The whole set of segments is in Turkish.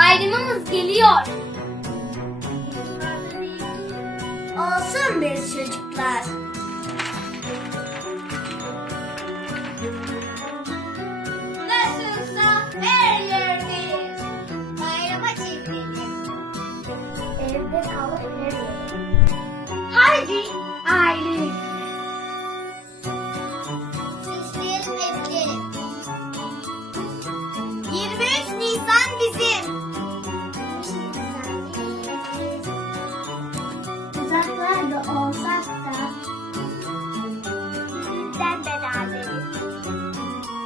Bayramımız geliyor. Olsun biz çocuklar. Nasılsa her yerdeyiz. Bayrama çekelim. Evde kalıp nereye? Haydi aileyiz. Süsleyelim evleri. 23 Nisan bizim. Uzaklarda olsak da sizden beraberiz.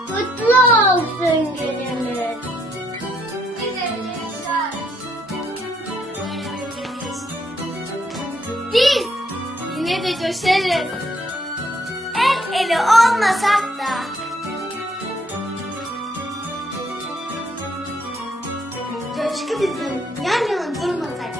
Kutlu olsun günümüz. Biz yine de coşarız. El ele olmasak da Coşku bizim yan yana durmasak